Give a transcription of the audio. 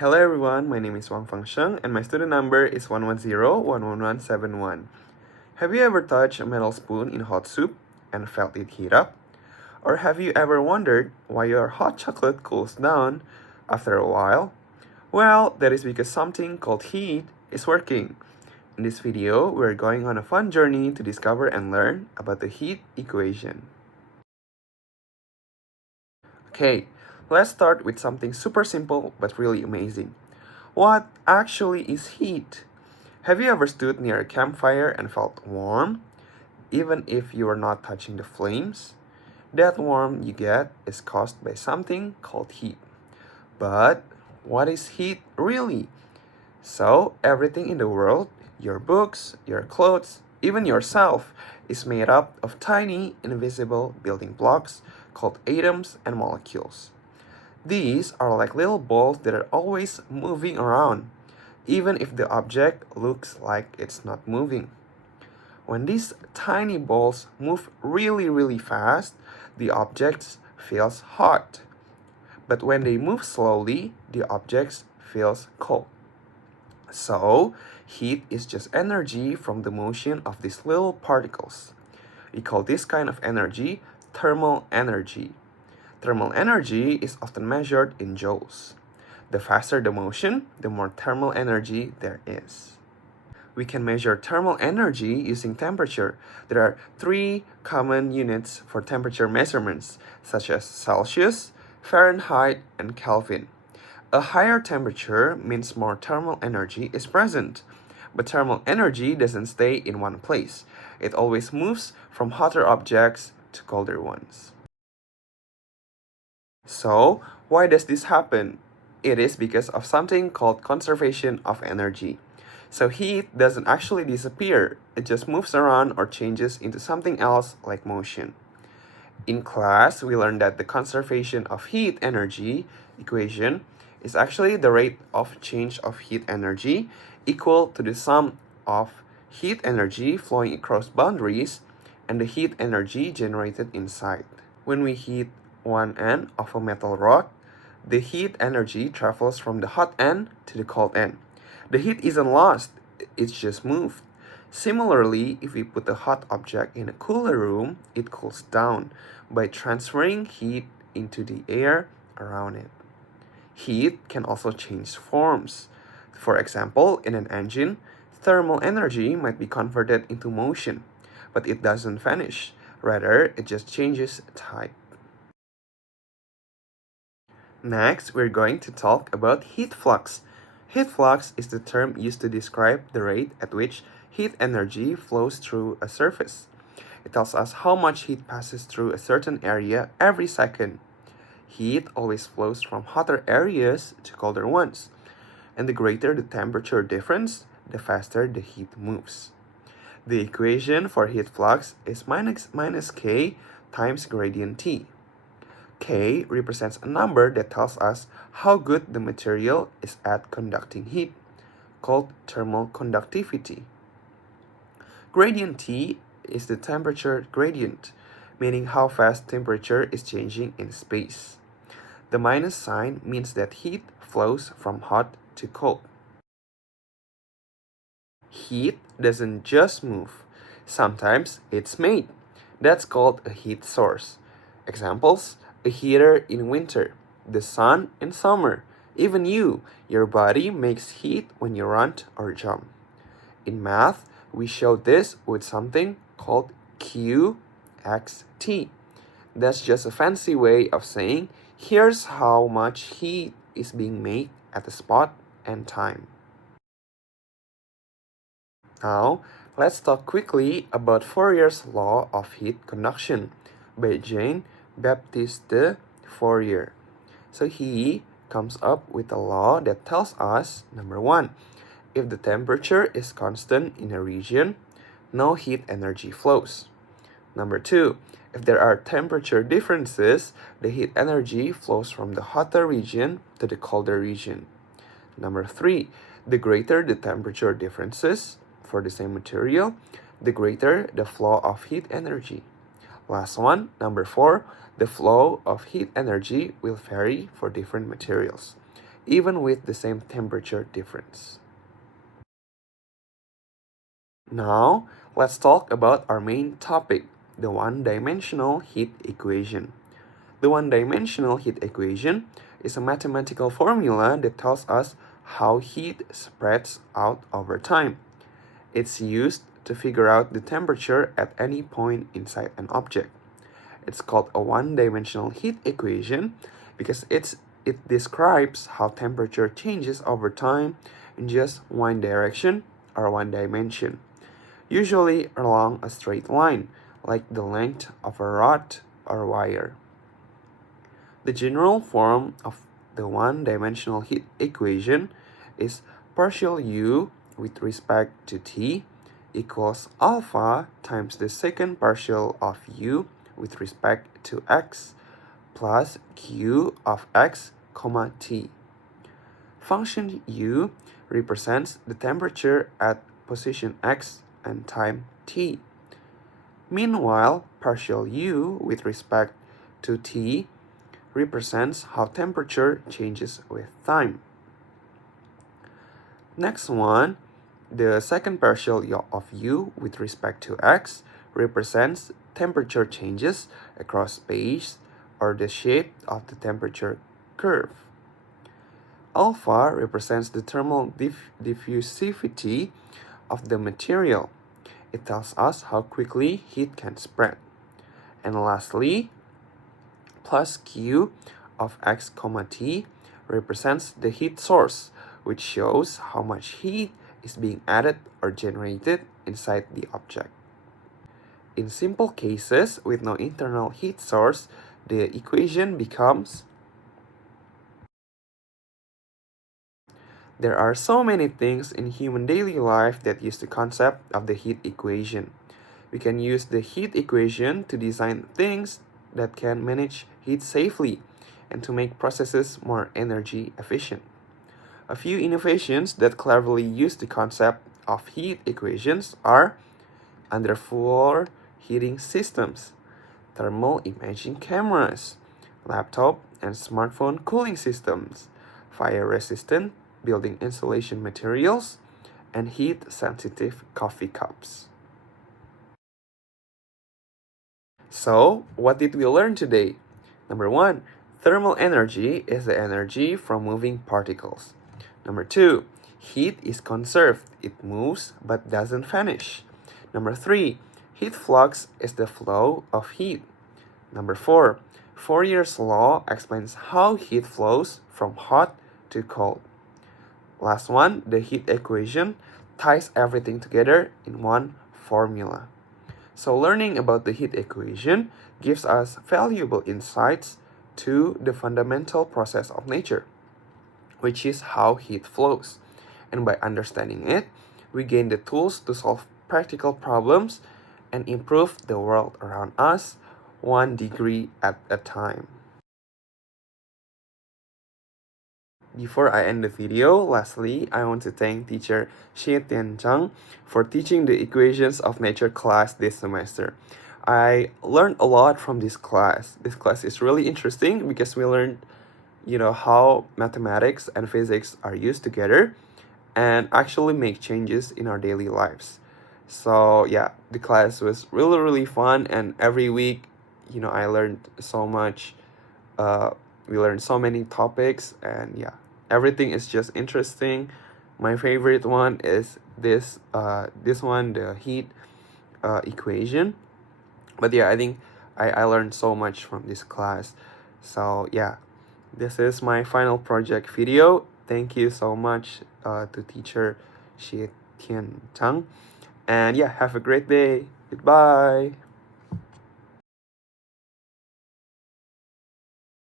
Hello everyone, my name is Wang Fangsheng and my student number is 110-11171. Have you ever touched a metal spoon in hot soup and felt it heat up? Or have you ever wondered why your hot chocolate cools down after a while? Well, that is because something called heat is working. In this video, we're going on a fun journey to discover and learn about the heat equation. Okay, let's start with something super simple but really amazing. What actually is heat? Have you ever stood near a campfire and felt warm, even if you are not touching the flames? That warmth you get is caused by something called heat. But what is heat really? So, everything in the world, your books, your clothes, even yourself, is made up of tiny, invisible building blocks called atoms and molecules. These are like little balls that are always moving around, even if the object looks like it's not moving. When these tiny balls move really fast, the object feels hot. But when they move slowly, the object feels cold. So, heat is just energy from the motion of these little particles. We call this kind of energy thermal energy. Thermal energy is often measured in joules. The faster the motion, the more thermal energy there is. We can measure thermal energy using temperature. There are three common units for temperature measurements, such as Celsius, Fahrenheit, and Kelvin. A higher temperature means more thermal energy is present. But thermal energy doesn't stay in one place. It always moves from hotter objects to colder ones. So, why does this happen? It is because of something called conservation of energy. So heat doesn't actually disappear, it just moves around or changes into something else like motion. In class, we learned that the conservation of heat energy equation is actually the rate of change of heat energy equal to the sum of heat energy flowing across boundaries and the heat energy generated inside. When we heat one end of a metal rod, the heat energy travels from the hot end to the cold end. The heat isn't lost, it's just moved. Similarly, if we put a hot object in a cooler room, it cools down by transferring heat into the air around it. Heat can also change forms. For example, in an engine, thermal energy might be converted into motion, but it doesn't vanish. Rather, it just changes type. Next, we're going to talk about heat flux. Heat flux is the term used to describe the rate at which heat energy flows through a surface. It tells us how much heat passes through a certain area every second. Heat always flows from hotter areas to colder ones, and the greater the temperature difference, the faster the heat moves. The equation for heat flux is minus K times gradient T. K represents a number that tells us how good the material is at conducting heat, called thermal conductivity. Gradient T is the temperature gradient, meaning how fast temperature is changing in space. The minus sign means that heat flows from hot to cold. Heat doesn't just move. Sometimes it's made. That's called a heat source. Examples: a heater in winter, the sun in summer. Even your body makes heat when you run or jump. In math, we show this with something called QXT. That's just a fancy way of saying here's how much heat is being made at a spot and time. Now, let's talk quickly about Fourier's law of heat conduction by Jean-Baptiste Fourier. So he comes up with a law that tells us, number one, if the temperature is constant in a region, no heat energy flows. Number two, if there are temperature differences, the heat energy flows from the hotter region to the colder region. Number three, the greater the temperature differences for the same material, the greater the flow of heat energy. Last one, number four, the flow of heat energy will vary for different materials. even with the same temperature difference. Now, let's talk about our main topic, the one-dimensional heat equation. The one-dimensional heat equation is a mathematical formula that tells us how heat spreads out over time. It's used to figure out the temperature at any point inside an object. It's called a one-dimensional heat equation because it describes how temperature changes over time in just one direction or one dimension, usually along a straight line, like the length of a rod or wire. The general form of the one-dimensional heat equation is partial u with respect to t equals alpha times the second partial of u with respect to x plus q of x, comma t. Function u represents the temperature at position x and time t. Meanwhile, partial u with respect to t represents how temperature changes with time. Next one, the second partial of u with respect to x represents temperature changes across space or the shape of the temperature curve. Alpha represents the thermal diffusivity of the material. It tells us how quickly heat can spread. And lastly, plus q of x, comma t represents the heat source, which shows how much heat is being added or generated inside the object. In simple cases with no internal heat source, the equation becomes: there are so many things in human daily life that use the concept of the heat equation. We can use the heat equation to design things that can manage heat safely and to make processes more energy efficient. A few innovations that cleverly use the concept of heat equations are underfloor heating systems, thermal imaging cameras, laptop and smartphone cooling systems, fire-resistant building insulation materials, and heat-sensitive coffee cups. So, what did we learn today? Number 1, thermal energy is the energy from moving particles. Number 2, heat is conserved. It moves but doesn't vanish. Number 3, heat flux is the flow of heat. Number 4, Fourier's law explains how heat flows from hot to cold. Last one, the heat equation ties everything together in one formula. So learning about the heat equation gives us valuable insights to the fundamental process of nature, which is how heat flows. And by understanding it, we gain the tools to solve practical problems and improve the world around us 1 degree at a time. Before I end the video, lastly, I want to thank teacher Xie Tian Zhang for teaching the equations of nature class this semester. I learned a lot from this class. This class is really interesting because we learned, how mathematics and physics are used together and actually make changes in our daily lives. So yeah, the class was really, really fun, and every week, I learned so much. We learned so many topics, and yeah, everything is just interesting. My favorite one is this one, the heat equation. But yeah, I think I learned so much from this class. So yeah, this is my final project video. Thank you so much to teacher Xie Tian Zhang. And yeah, have a great day. Goodbye.